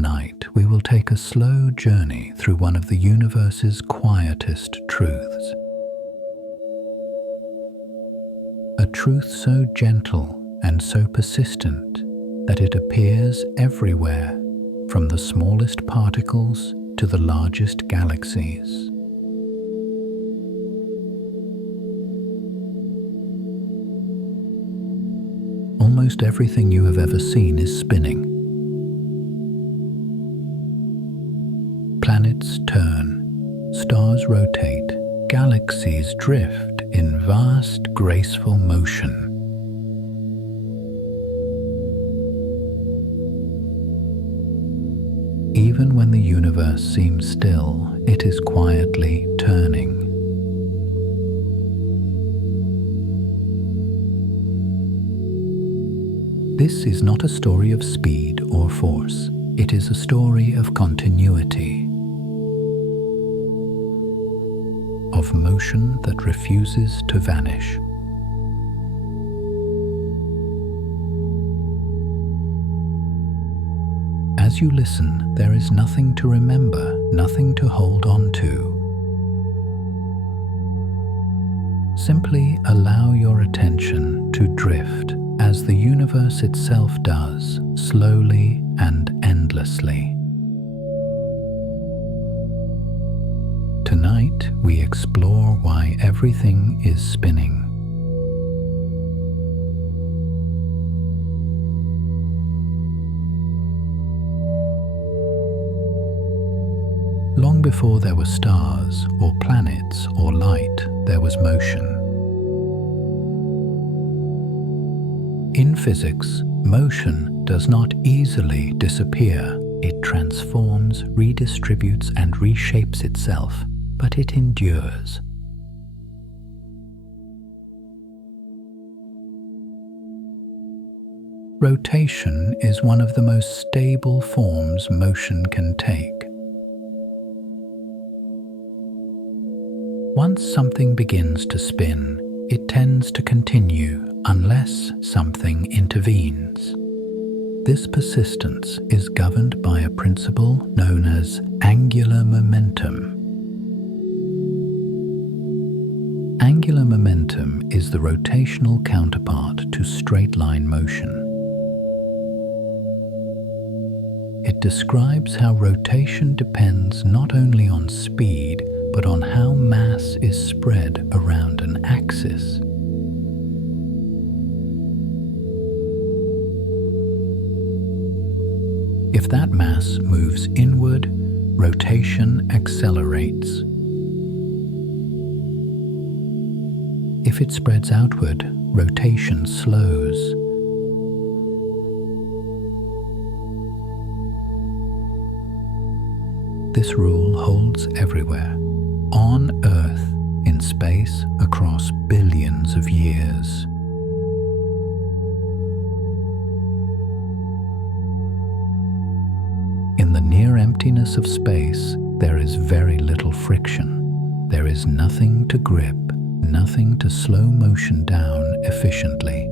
Tonight, we will take a slow journey through one of the universe's quietest truths. A truth so gentle and so persistent that it appears everywhere, from the smallest particles to the largest galaxies. Almost everything you have ever seen is spinning. Planets turn, stars rotate, galaxies drift in vast, graceful motion. Even when the universe seems still, it is quietly turning. This is not a story of speed or force. It is a story of continuity, of motion that refuses to vanish. As you listen, there is nothing to remember, nothing to hold on to. Simply allow your attention to drift as the universe itself does, slowly and endlessly. Tonight, we explore why everything is spinning. Long before there were stars, or planets, or light, there was motion. In physics, motion does not easily disappear. It transforms, redistributes, and reshapes itself, but it endures. Rotation is one of the most stable forms motion can take. Once something begins to spin, it tends to continue unless something intervenes. This persistence is governed by a principle known as angular momentum. Angular momentum is the rotational counterpart to straight-line motion. It describes how rotation depends not only on speed, but on how mass is spread around an axis. If that mass moves inward, rotation accelerates. If it spreads outward, rotation slows. This rule holds everywhere. On Earth, in space, across billions of years. In the near emptiness of space, there is very little friction. There is nothing to grip, nothing to slow motion down efficiently.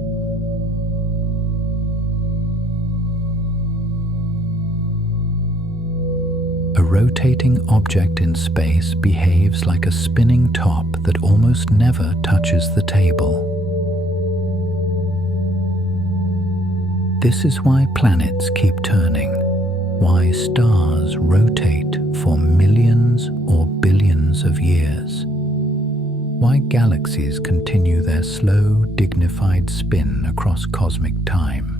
A rotating object in space behaves like a spinning top that almost never touches the table. This is why planets keep turning, why stars rotate for millions or billions of years, why galaxies continue their slow, dignified spin across cosmic time.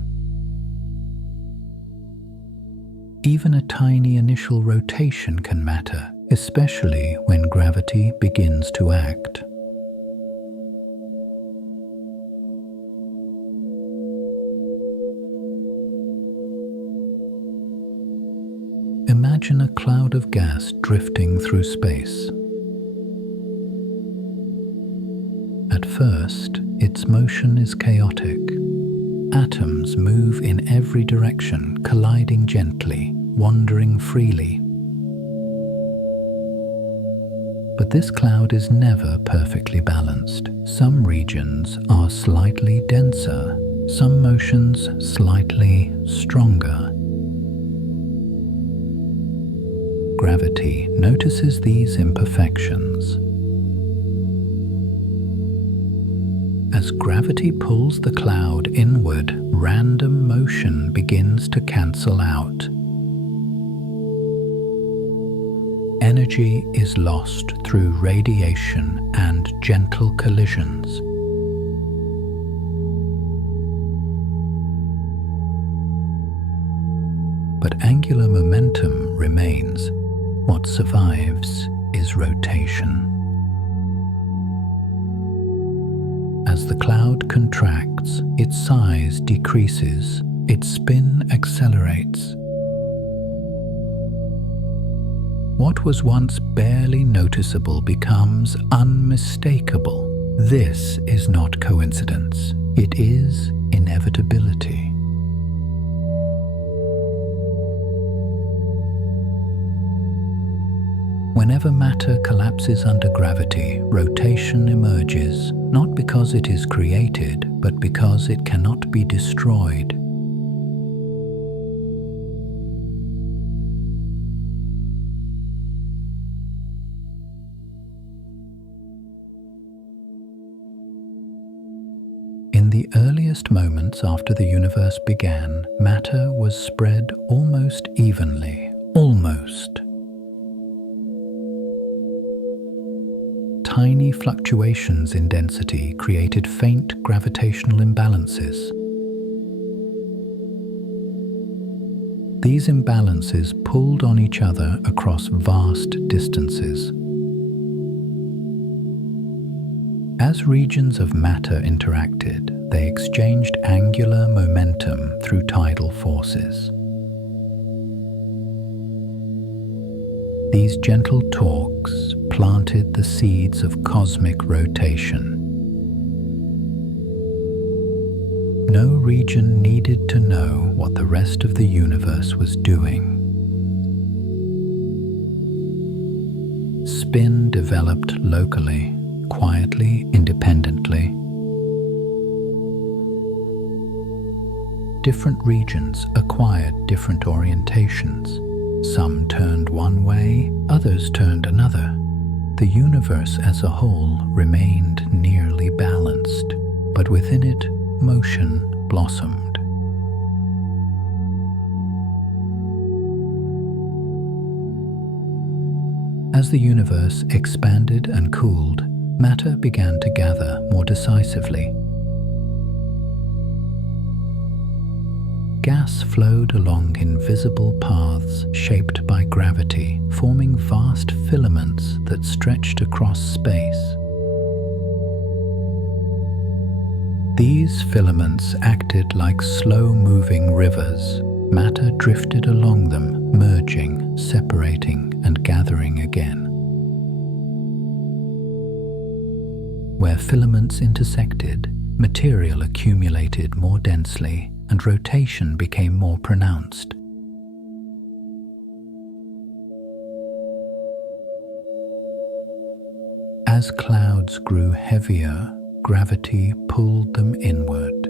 Even a tiny initial rotation can matter, especially when gravity begins to act. Imagine a cloud of gas drifting through space. At first, its motion is chaotic. Atoms move in every direction, colliding gently, wandering freely. But this cloud is never perfectly balanced. Some regions are slightly denser, some motions slightly stronger. gravity notices these imperfections. As gravity pulls the cloud inward, random motion begins to cancel out. Energy is lost through radiation and gentle collisions. But angular momentum remains. What survives is rotation. As the cloud contracts, its size decreases, its spin accelerates. What was once barely noticeable becomes unmistakable. This is not coincidence. It is inevitability. Whenever matter collapses under gravity, rotation emerges, not because it is created, but because it cannot be destroyed. In the earliest moments after the universe began, matter was spread almost evenly. Almost. Tiny fluctuations in density created faint gravitational imbalances. These imbalances pulled on each other across vast distances. As regions of matter interacted, they exchanged angular momentum through tidal forces. These gentle talks planted the seeds of cosmic rotation. No region needed to know what the rest of the universe was doing. Spin developed locally, quietly, independently. Different regions acquired different orientations. Some turned one way, others turned another. The universe as a whole remained nearly balanced, but within it, motion blossomed. As the universe expanded and cooled, matter began to gather more decisively. Gas flowed along invisible paths shaped by gravity, forming vast filaments that stretched across space. These filaments acted like slow-moving rivers. Matter drifted along them, merging, separating, and gathering again. Where filaments intersected, material accumulated more densely, and rotation became more pronounced. As clouds grew heavier, gravity pulled them inward.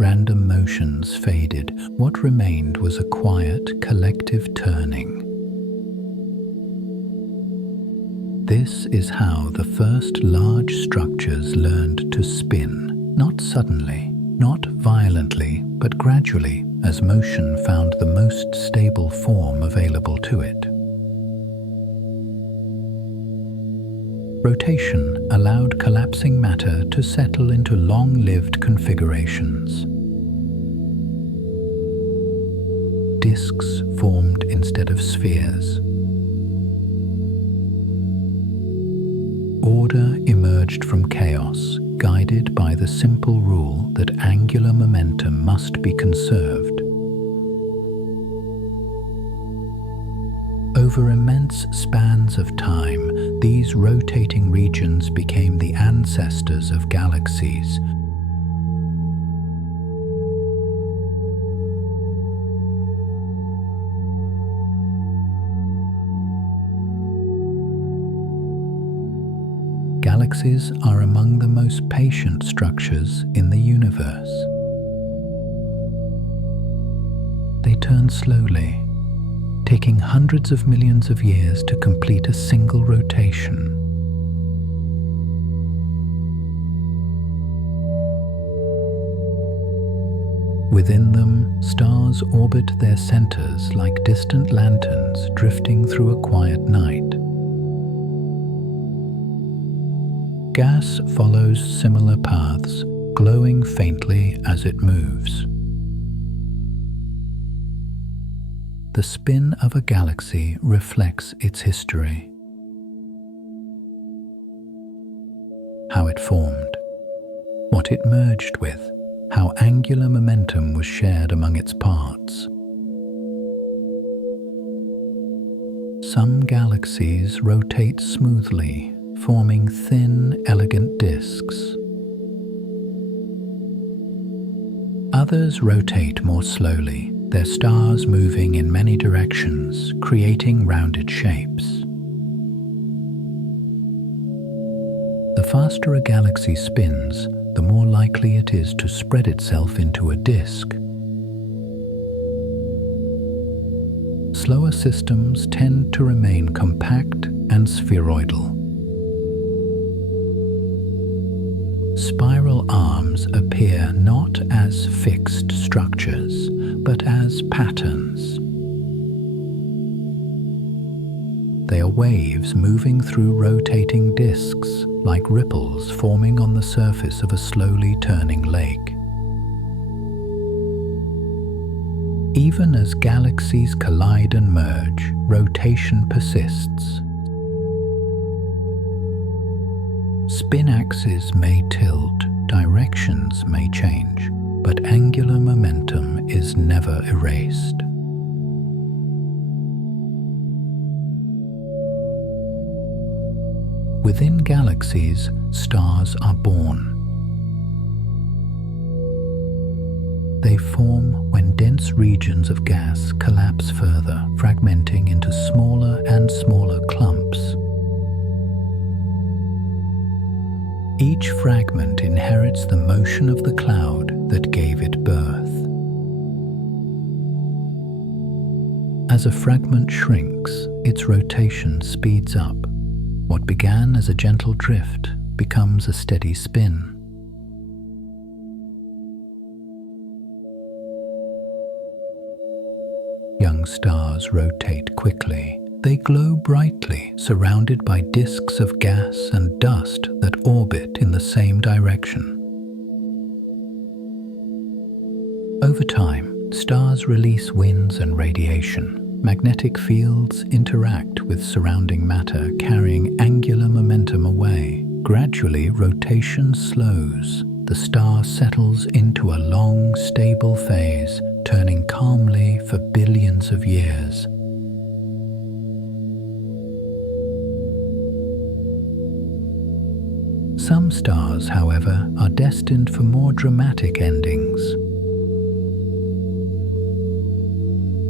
Random motions faded. What remained was a quiet, collective turning. This is how the first large structures learned to spin. Not suddenly, not violently, but gradually, as motion found the most stable form available to it. Rotation allowed collapsing matter to settle into long-lived configurations. Disks formed instead of spheres. Order emerged from chaos, guided by the simple rule that angular momentum must be conserved. Over immense spans of time, these rotating regions became the ancestors of galaxies. Galaxies are among the most patient structures in the universe. They turn slowly, taking hundreds of millions of years to complete a single rotation. Within them, stars orbit their centers like distant lanterns drifting through a quiet night. Gas follows similar paths, glowing faintly as it moves. The spin of a galaxy reflects its history. How it formed, what it merged with, how angular momentum was shared among its parts. Some galaxies rotate smoothly, forming thin, elegant disks. Others rotate more slowly, their stars moving in many directions, creating rounded shapes. The faster a galaxy spins, the more likely it is to spread itself into a disk. Slower systems tend to remain compact and spheroidal. Spiral arms appear not as fixed structures, but as patterns. They are waves moving through rotating disks, like ripples forming on the surface of a slowly turning lake. Even as galaxies collide and merge, rotation persists. Spin axes may tilt, directions may change, but angular momentum is never erased. Within galaxies, stars are born. They form when dense regions of gas collapse further, fragmenting into smaller and smaller clumps. Each fragment inherits the motion of the cloud that gave it birth. As a fragment shrinks, its rotation speeds up. What began as a gentle drift becomes a steady spin. Young stars rotate quickly. They glow brightly, surrounded by disks of gas and dust that orbit in the same direction. Over time, stars release winds and radiation. Magnetic fields interact with surrounding matter, carrying angular momentum away. Gradually, rotation slows. The star settles into a long, stable phase, turning calmly for billions of years. Some stars, however, are destined for more dramatic endings.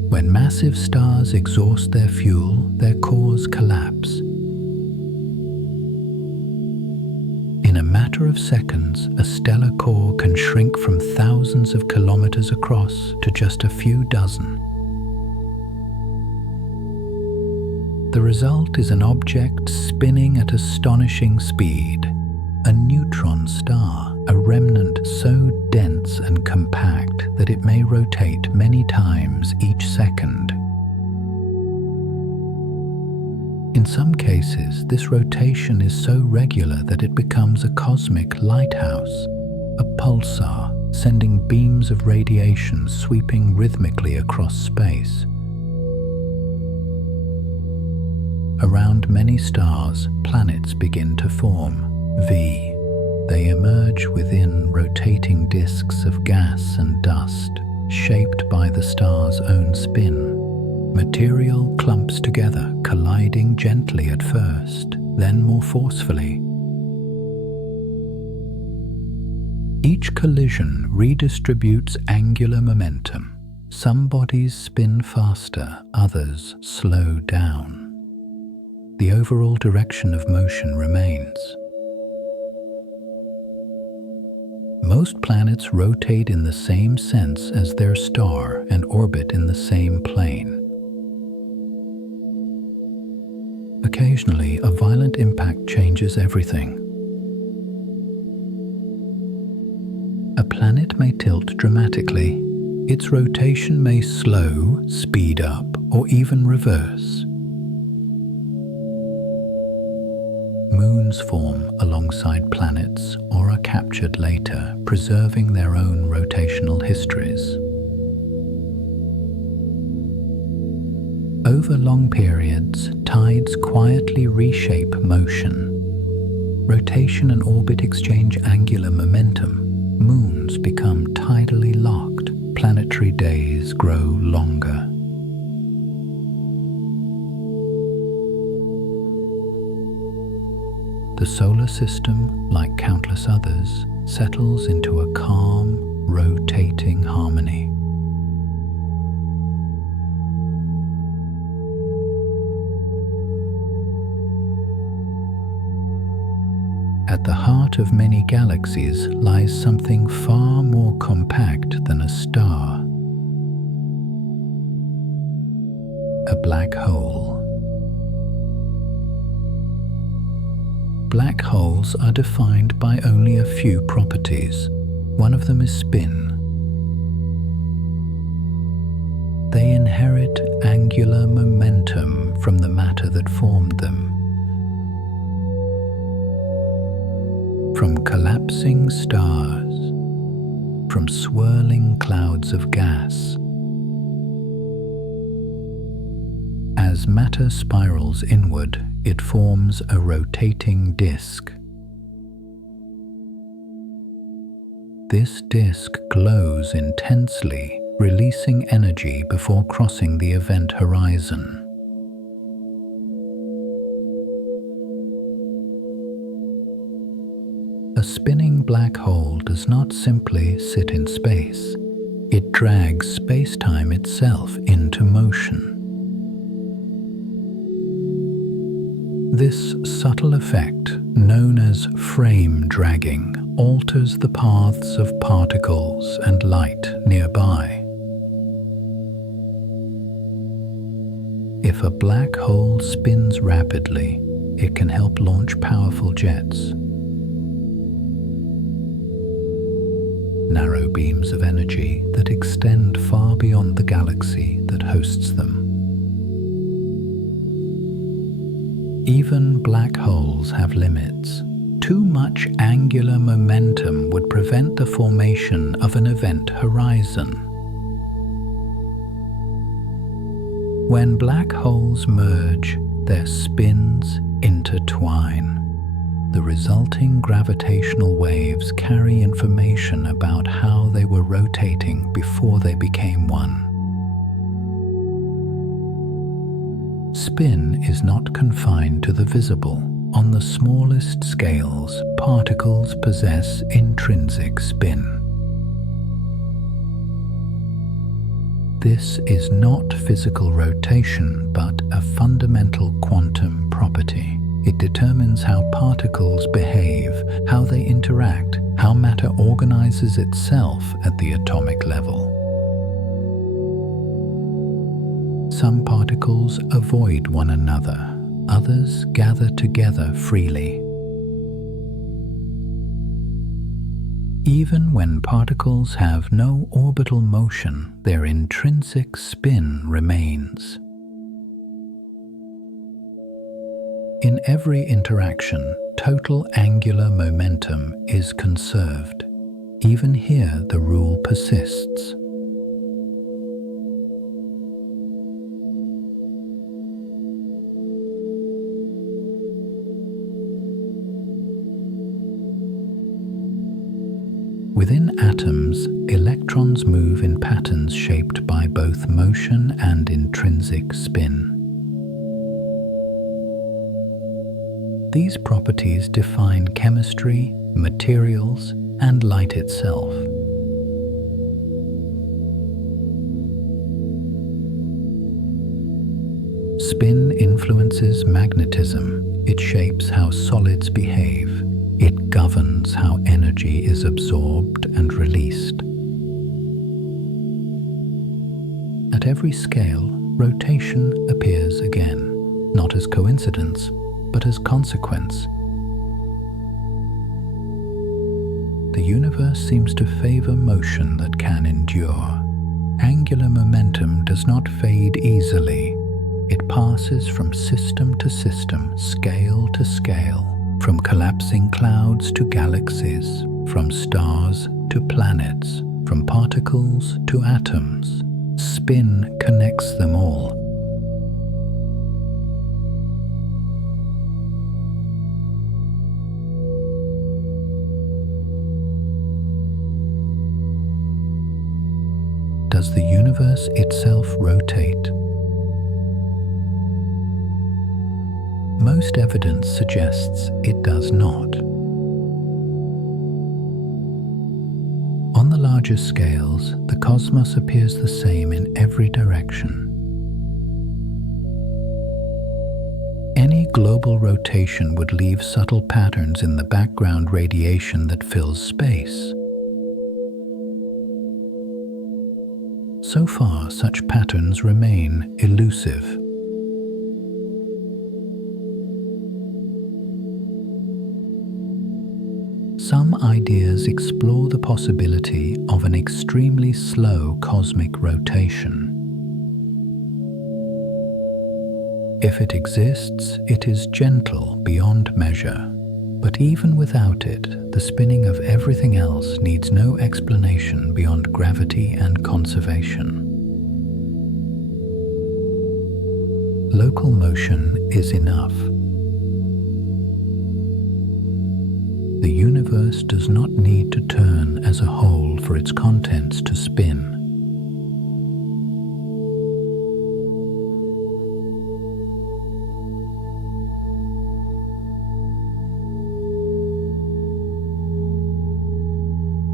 When massive stars exhaust their fuel, their cores collapse. In a matter of seconds, a stellar core can shrink from thousands of kilometers across to just a few dozen. The result is an object spinning at astonishing speed. A neutron star, a remnant so dense and compact that it may rotate many times each second. In some cases, this rotation is so regular that it becomes a cosmic lighthouse, a pulsar, sending beams of radiation sweeping rhythmically across space. Around many stars, planets begin to form. They emerge within rotating disks of gas and dust, shaped by the star's own spin. Material clumps together, colliding gently at first, then more forcefully. Each collision redistributes angular momentum. Some bodies spin faster, others slow down. The overall direction of motion remains. Most planets rotate in the same sense as their star and orbit in the same plane. Occasionally, a violent impact changes everything. A planet may tilt dramatically. Its rotation may slow, speed up, or even reverse. Moons form alongside planets or are captured later, preserving their own rotational histories. Over long periods, tides quietly reshape motion. Rotation and orbit exchange angular momentum. Moons become tidally locked. Planetary days grow longer. The solar system, like countless others, settles into a calm, rotating harmony. At the heart of many galaxies lies something far more compact than a star. A black hole. Black holes are defined by only a few properties. One of them is spin. They inherit angular momentum from the matter that formed them. From collapsing stars, from swirling clouds of gas. As matter spirals inward, it forms a rotating disk. This disk glows intensely, releasing energy before crossing the event horizon. A spinning black hole does not simply sit in space. It drags spacetime itself into motion. This subtle effect, known as frame dragging, alters the paths of particles and light nearby. If a black hole spins rapidly, it can help launch powerful jets. Narrow beams of energy that extend far beyond the galaxy that hosts them. Even black holes have limits. Too much angular momentum would prevent the formation of an event horizon. When black holes merge, their spins intertwine. The resulting gravitational waves carry information about how they were rotating before they became one. Spin is not confined to the visible. On the smallest scales, particles possess intrinsic spin. This is not physical rotation, but a fundamental quantum property. It determines how particles behave, how they interact, how matter organizes itself at the atomic level. Some particles avoid one another, others gather together freely. Even when particles have no orbital motion, their intrinsic spin remains. In every interaction, total angular momentum is conserved. Even here, the rule persists. Within atoms, electrons move in patterns shaped by both motion and intrinsic spin. These properties define chemistry, materials, and light itself. Spin influences magnetism. It shapes how solids behave. It governs how energy is absorbed and released. At every scale, rotation appears again, not as coincidence, but as consequence. The universe seems to favor motion that can endure. Angular momentum does not fade easily. It passes from system to system, scale to scale, from collapsing clouds to galaxies, from stars to planets, from particles to atoms. Spin connects them all. Does the universe itself rotate? Most evidence suggests it does not. On the larger scales, the cosmos appears the same in every direction. Any global rotation would leave subtle patterns in the background radiation that fills space. So far, such patterns remain elusive. Some ideas explore the possibility of an extremely slow cosmic rotation. If it exists, it is gentle beyond measure, but even without it, the spinning of everything else needs no explanation beyond gravity and conservation. Local motion is enough. The universe does not need to turn as a whole for its contents to spin.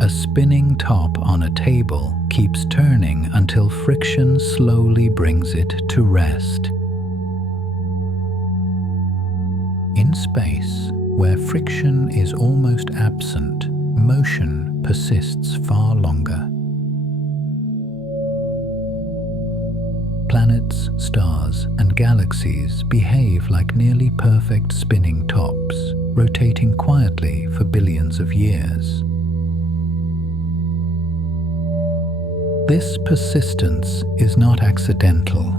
A spinning top on a table keeps turning until friction slowly brings it to rest. In space, where friction is almost absent, motion persists far longer. Planets, stars, and galaxies behave like nearly perfect spinning tops, rotating quietly for billions of years. This persistence is not accidental.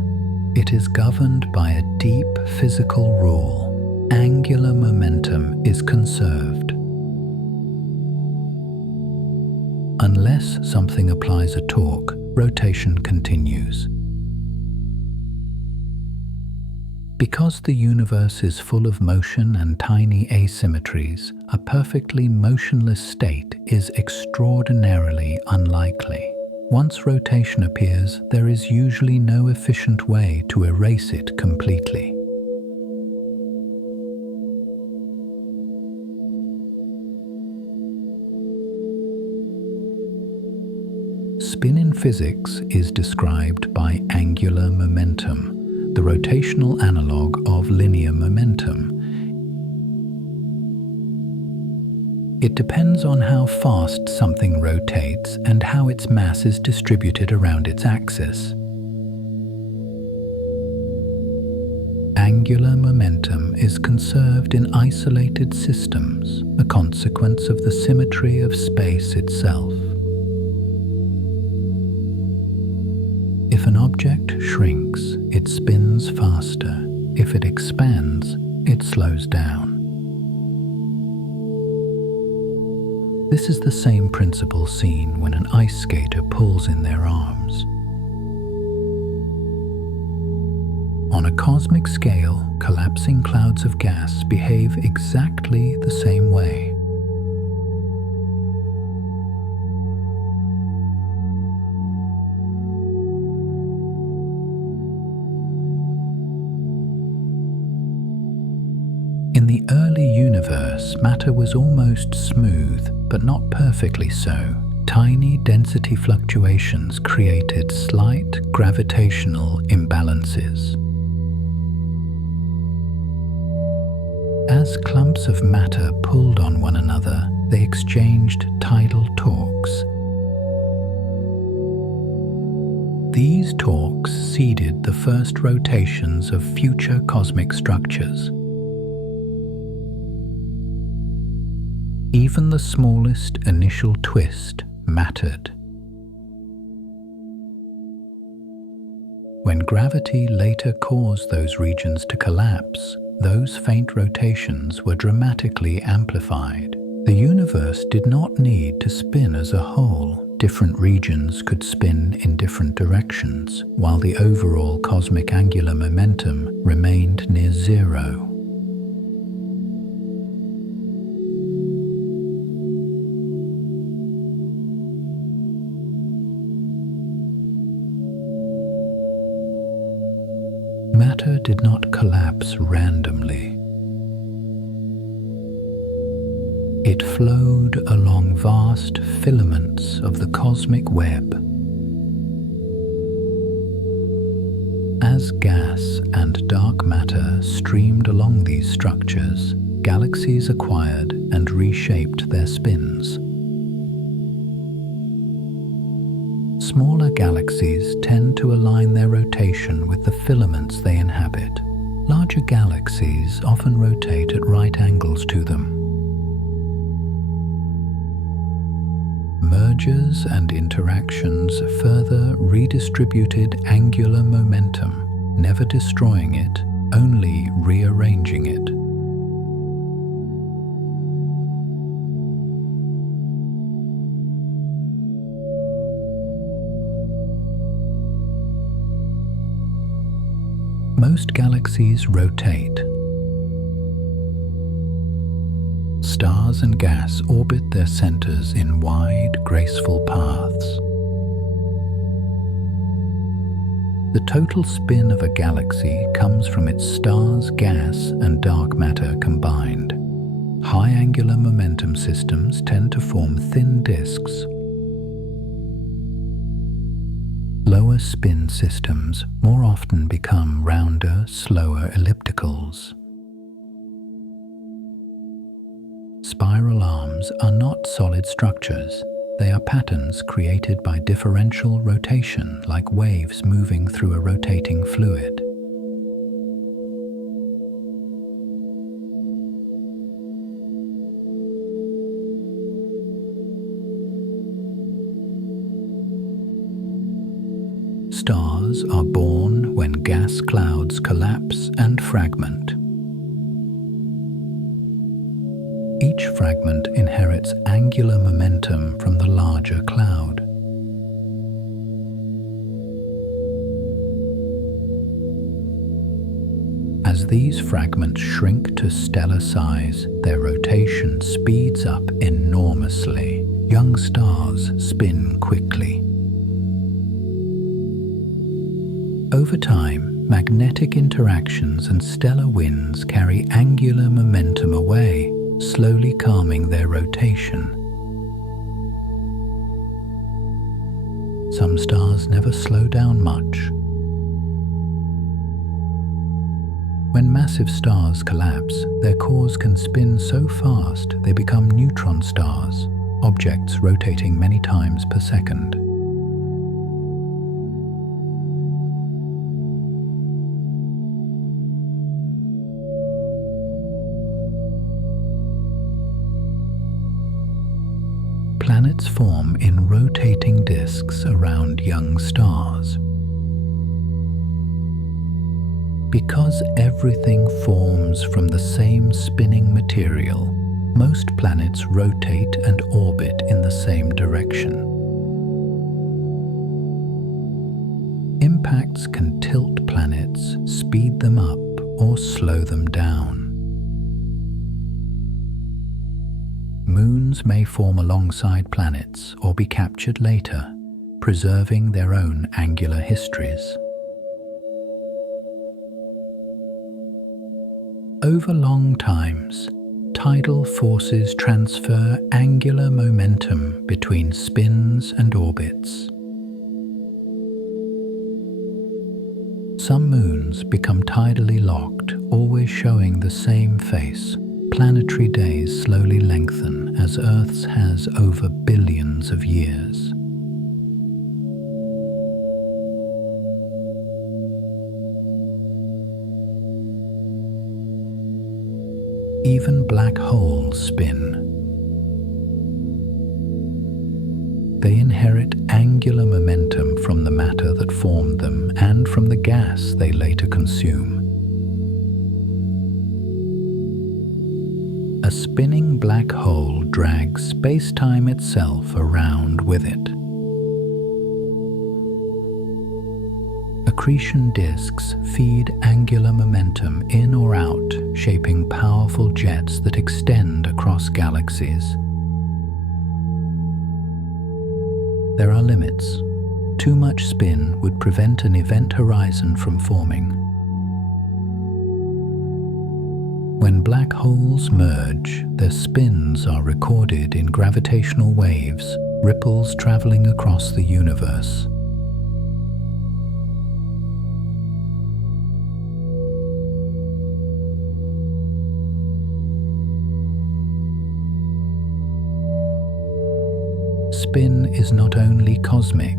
It is governed by a deep physical rule. Angular momentum is conserved. Unless something applies a torque, rotation continues. Because the universe is full of motion and tiny asymmetries, a perfectly motionless state is extraordinarily unlikely. Once rotation appears, there is usually no efficient way to erase it completely. Spin in physics is described by angular momentum, the rotational analog of linear momentum. It depends on how fast something rotates and how its mass is distributed around its axis. Angular momentum is conserved in isolated systems, a consequence of the symmetry of space itself. If an object shrinks, it spins faster. If it expands, it slows down. This is the same principle seen when an ice skater pulls in their arms. On a cosmic scale, collapsing clouds of gas behave exactly the same way. In the early universe, matter was almost smooth, but not perfectly so. Tiny density fluctuations created slight gravitational imbalances. As clumps of matter pulled on one another, they exchanged tidal torques. These torques seeded the first rotations of future cosmic structures. Even the smallest initial twist mattered. When gravity later caused those regions to collapse, those faint rotations were dramatically amplified. The universe did not need to spin as a whole. Different regions could spin in different directions, while the overall cosmic angular momentum remained near zero. Matter did not collapse randomly. It flowed along vast filaments of the cosmic web. As gas and dark matter streamed along these structures, galaxies acquired and reshaped their spins. Smaller galaxies tend to align their rotation with the filaments they inhabit. Larger galaxies often rotate at right angles to them. Mergers and interactions further redistributed angular momentum, never destroying it, only rearranging it. Most galaxies rotate. Stars and gas orbit their centers in wide, graceful paths. The total spin of a galaxy comes from its stars, gas, and dark matter combined. High angular momentum systems tend to form thin disks. Lower spin systems more often become rounder, slower ellipticals. Spiral arms are not solid structures. They are patterns created by differential rotation, like waves moving through a rotating fluid. Stars are born when gas clouds collapse and fragment. Each fragment inherits angular momentum from the larger cloud. As these fragments shrink to stellar size, their rotation speeds up enormously. Young stars spin quickly. Over time, magnetic interactions and stellar winds carry angular momentum away, slowly calming their rotation. Some stars never slow down much. When massive stars collapse, their cores can spin so fast they become neutron stars, objects rotating many times per second. Planets form in rotating disks around young stars. Because everything forms from the same spinning material, most planets rotate and orbit in the same direction. Impacts can tilt planets, speed them up, or slow them down. Moons may form alongside planets or be captured later, preserving their own angular histories. Over long times, tidal forces transfer angular momentum between spins and orbits. Some moons become tidally locked, always showing the same face, planetary days slowly lengthen as Earth's has over billions of years. Even black holes spin. They inherit angular momentum from the matter that formed them and from the gas they later consume. A spinning black hole drags space-time itself around with it. Accretion disks feed angular momentum in or out, shaping powerful jets that extend across galaxies. There are limits. Too much spin would prevent an event horizon from forming. When black holes merge, their spins are recorded in gravitational waves, ripples traveling across the universe. Spin is not only cosmic.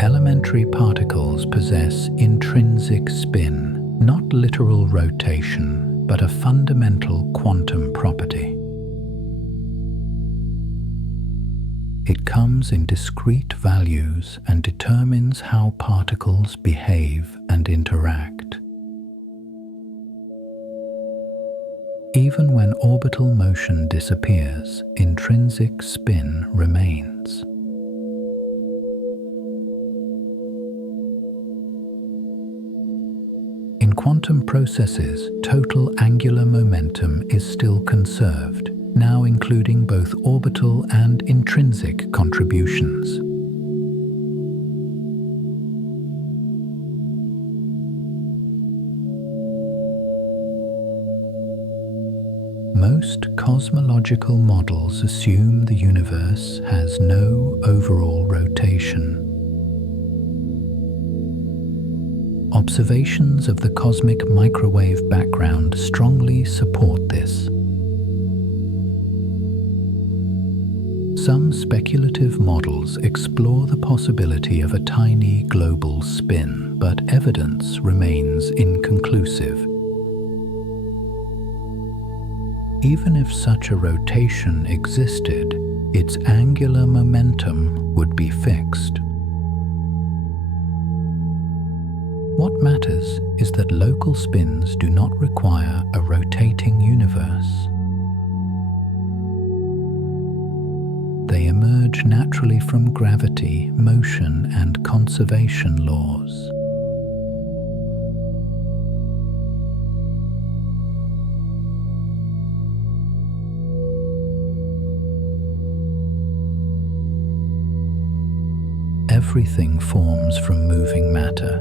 Elementary particles possess intrinsic spin, not literal rotation, but a fundamental quantum property. It comes in discrete values and determines how particles behave and interact. Even when orbital motion disappears, intrinsic spin remains. In quantum processes, total angular momentum is still conserved, now including both orbital and intrinsic contributions. Most cosmological models assume the universe has no overall rotation. Observations of the cosmic microwave background strongly support this. Some speculative models explore the possibility of a tiny global spin, but evidence remains inconclusive. Even if such a rotation existed, its angular momentum would be fixed. What matters is that local spins do not require a rotating universe. They emerge naturally from gravity, motion, and conservation laws. Everything forms from moving matter.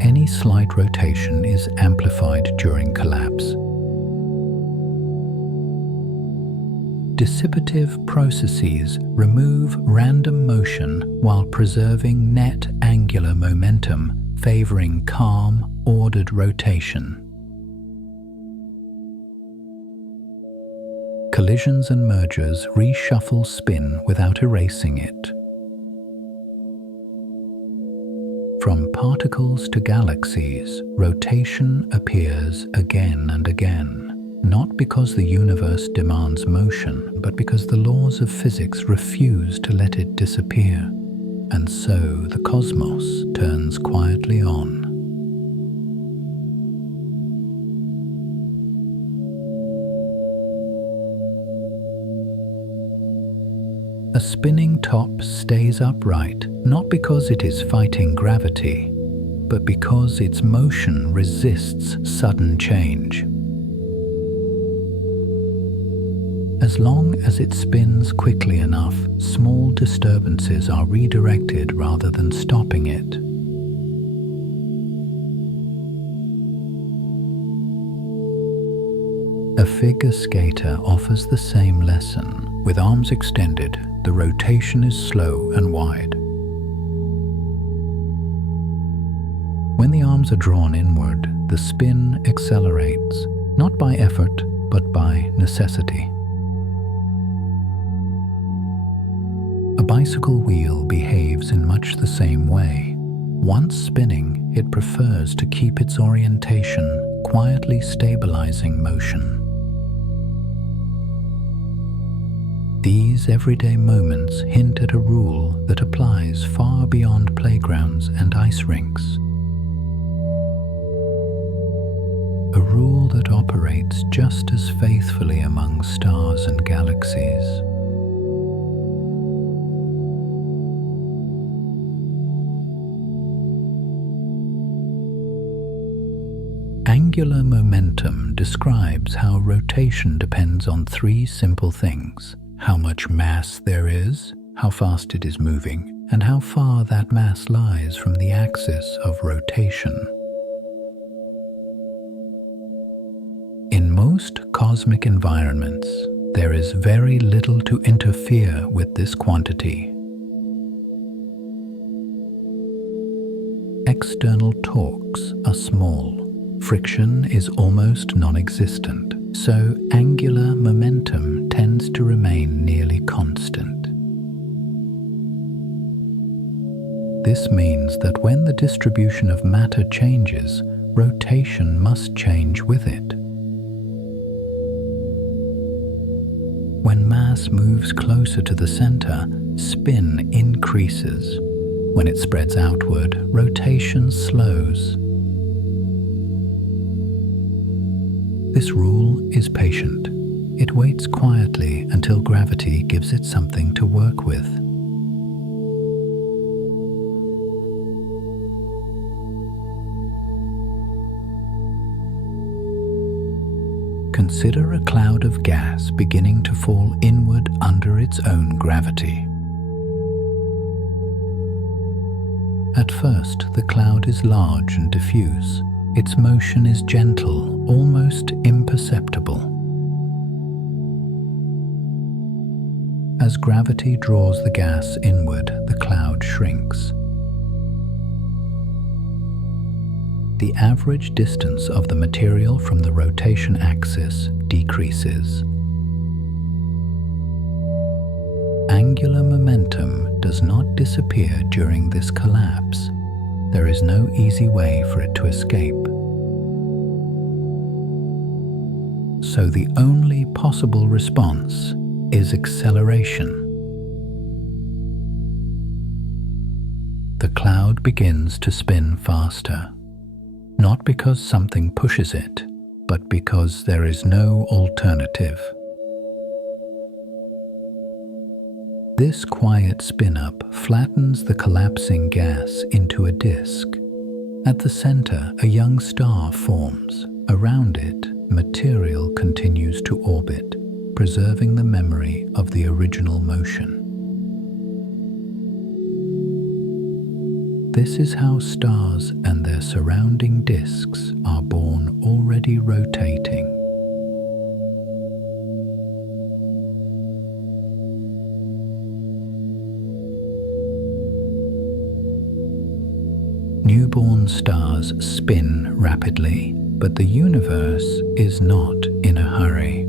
Any slight rotation is amplified during collapse. Dissipative processes remove random motion while preserving net angular momentum, favoring calm, ordered rotation. Collisions and mergers reshuffle spin without erasing it. From particles to galaxies, rotation appears again and again, not because the universe demands motion, but because the laws of physics refuse to let it disappear, and so the cosmos turns quietly on. A spinning top stays upright, not because it is fighting gravity, but because its motion resists sudden change. As long as it spins quickly enough, small disturbances are redirected rather than stopping it. A figure skater offers the same lesson. With arms extended, the rotation is slow and wide. When the atoms are drawn inward, the spin accelerates, not by effort, but by necessity. A bicycle wheel behaves in much the same way. Once spinning, it prefers to keep its orientation, quietly stabilizing motion. These everyday moments hint at a rule that applies far beyond playgrounds and ice rinks. A rule that operates just as faithfully among stars and galaxies. Angular momentum describes how rotation depends on three simple things: how much mass there is, how fast it is moving, and how far that mass lies from the axis of rotation. In most cosmic environments, there is very little to interfere with this quantity. External torques are small. Friction is almost non-existent, so angular momentum tends to remain nearly constant. This means that when the distribution of matter changes, rotation must change with it. When mass moves closer to the center, spin increases. When it spreads outward, rotation slows. This rule is patient. It waits quietly until gravity gives it something to work with. Consider a cloud of gas beginning to fall inward under its own gravity. At first, the cloud is large and diffuse. Its motion is gentle, almost imperceptible. As gravity draws the gas inward, the cloud shrinks. The average distance of the material from the rotation axis decreases. Angular momentum does not disappear during this collapse. There is no easy way for it to escape. So the only possible response is acceleration. The cloud begins to spin faster, not because something pushes it, but because there is no alternative. This quiet spin-up flattens the collapsing gas into a disk. At the center, a young star forms. Around it, material continues to orbit, preserving the memory of the original motion. This is how stars and their surrounding disks are born already rotating. Newborn stars spin rapidly, but the universe is not in a hurry.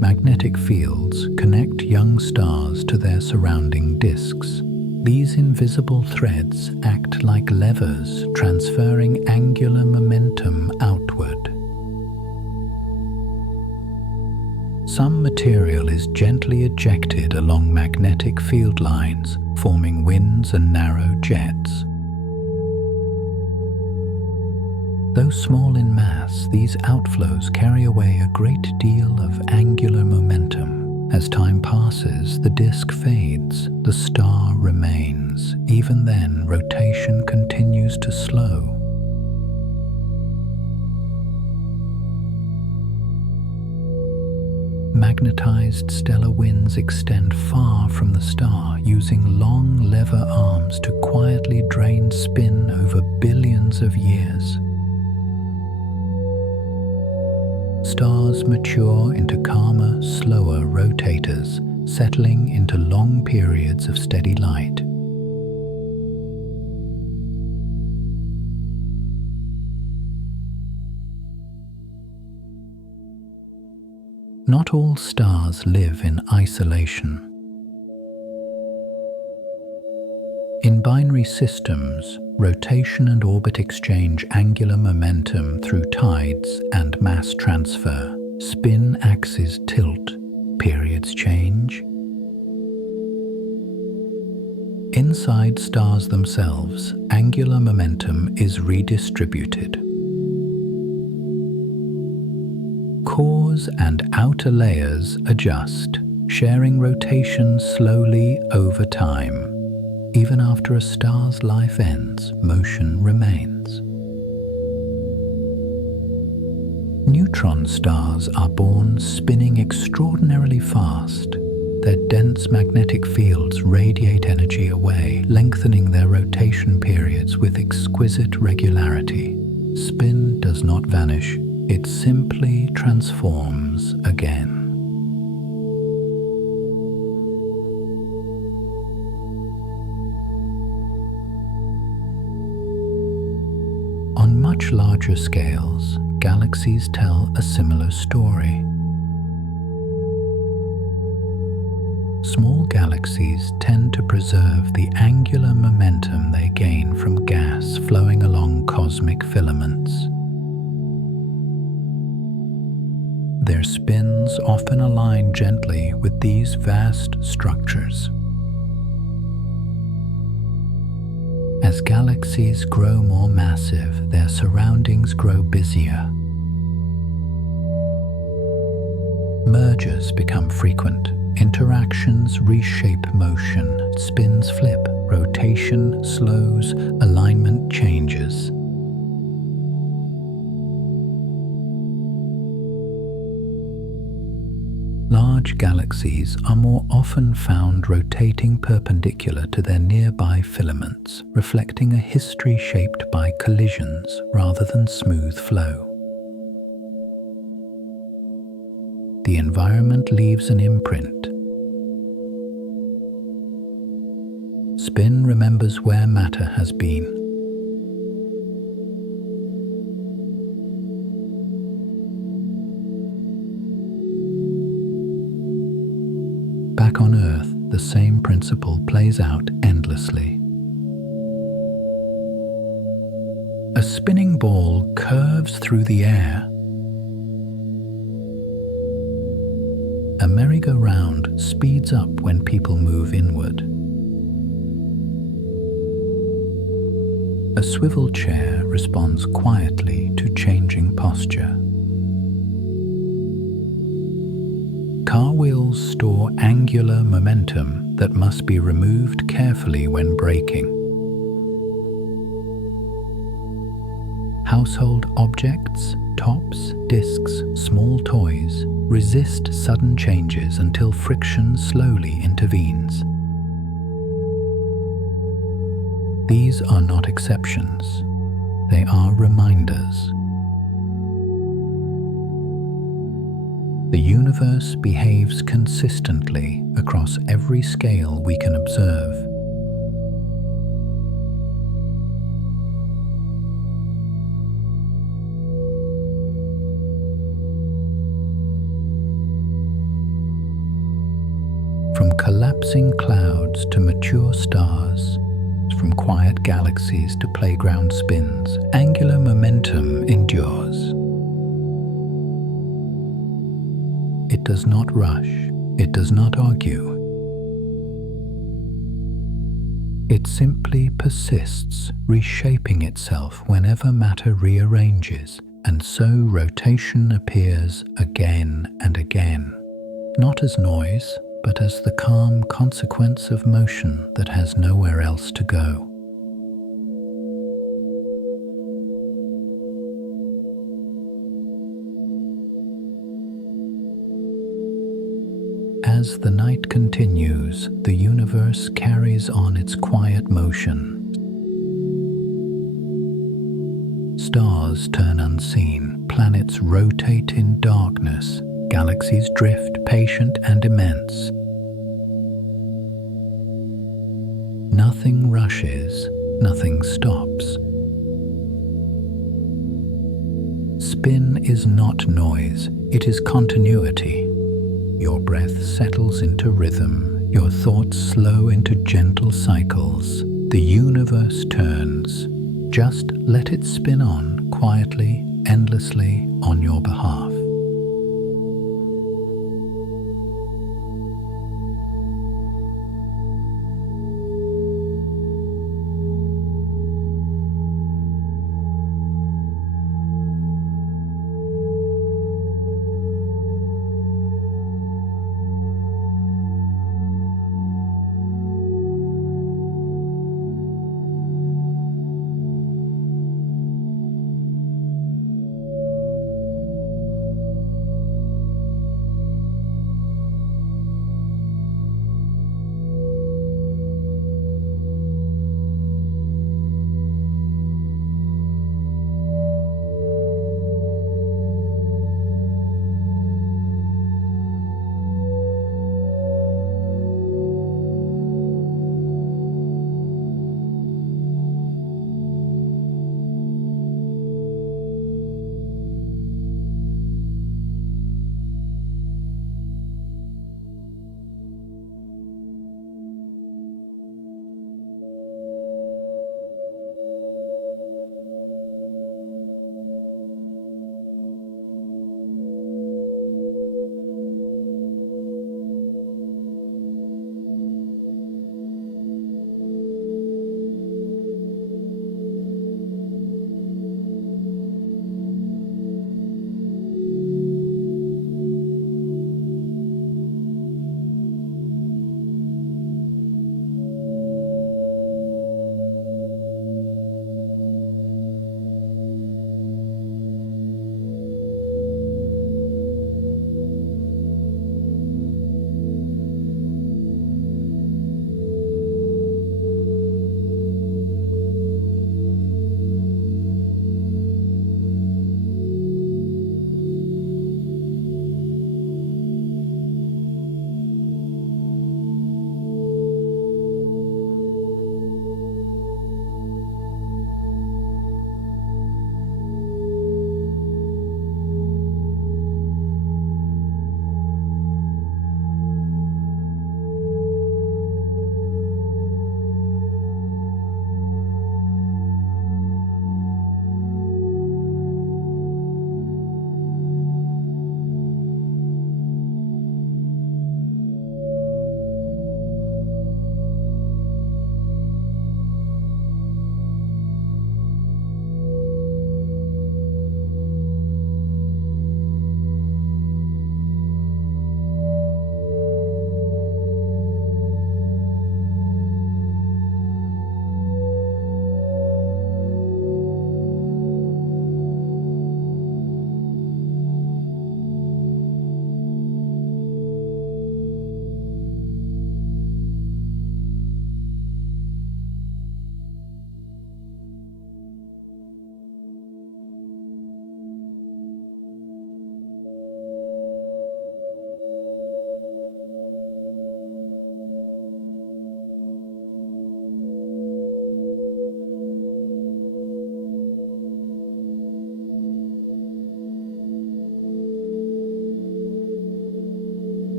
Magnetic fields connect young stars to their surrounding disks. These invisible threads act like levers, transferring angular momentum outward. Some material is gently ejected along magnetic field lines, forming winds and narrow jets. Though small in mass, these outflows carry away a great deal of angular momentum. As time passes, the disk fades, the star remains. Even then, rotation continues to slow. Magnetized stellar winds extend far from the star, using long lever arms to quietly drain spin over billions of years. Stars mature into calmer, slower rotators, settling into long periods of steady light. Not all stars live in isolation. In binary systems, rotation and orbit exchange angular momentum through tides and mass transfer. Spin axes tilt, periods change. Inside stars themselves, angular momentum is redistributed. Cores and outer layers adjust, sharing rotation slowly over time. Even after a star's life ends, motion remains. Neutron stars are born spinning extraordinarily fast. Their dense magnetic fields radiate energy away, lengthening their rotation periods with exquisite regularity. Spin does not vanish, it simply transforms again. On much larger scales, galaxies tell a similar story. Small galaxies tend to preserve the angular momentum they gain from gas flowing along cosmic filaments. Their spins often align gently with these vast structures. As galaxies grow more massive, their surroundings grow busier. Mergers become frequent. Interactions reshape motion, spins flip, rotation slows, alignment changes. Large galaxies are more often found rotating perpendicular to their nearby filaments, reflecting a history shaped by collisions rather than smooth flow. The environment leaves an imprint. Spin remembers where matter has been. Back on Earth, the same principle plays out endlessly. A spinning ball curves through the air. A merry-go-round speeds up when people move inward. A swivel chair responds quietly to changing posture. Car wheels store angular momentum that must be removed carefully when braking. Household objects, tops, discs, small toys resist sudden changes until friction slowly intervenes. These are not exceptions, they are reminders. The universe behaves consistently across every scale we can observe. From collapsing clouds to mature stars, from quiet galaxies to playground spins, angular momentum endures. It does not rush, it does not argue. It simply persists, reshaping itself whenever matter rearranges, and so rotation appears again and again, not as noise, but as the calm consequence of motion that has nowhere else to go. As the night continues, the universe carries on its quiet motion. Stars turn unseen, planets rotate in darkness, galaxies drift patient and immense. Nothing rushes, nothing stops. Spin is not noise, it is continuity. Your breath settles into rhythm, your thoughts slow into gentle cycles. The universe turns. Just let it spin on quietly, endlessly on your behalf.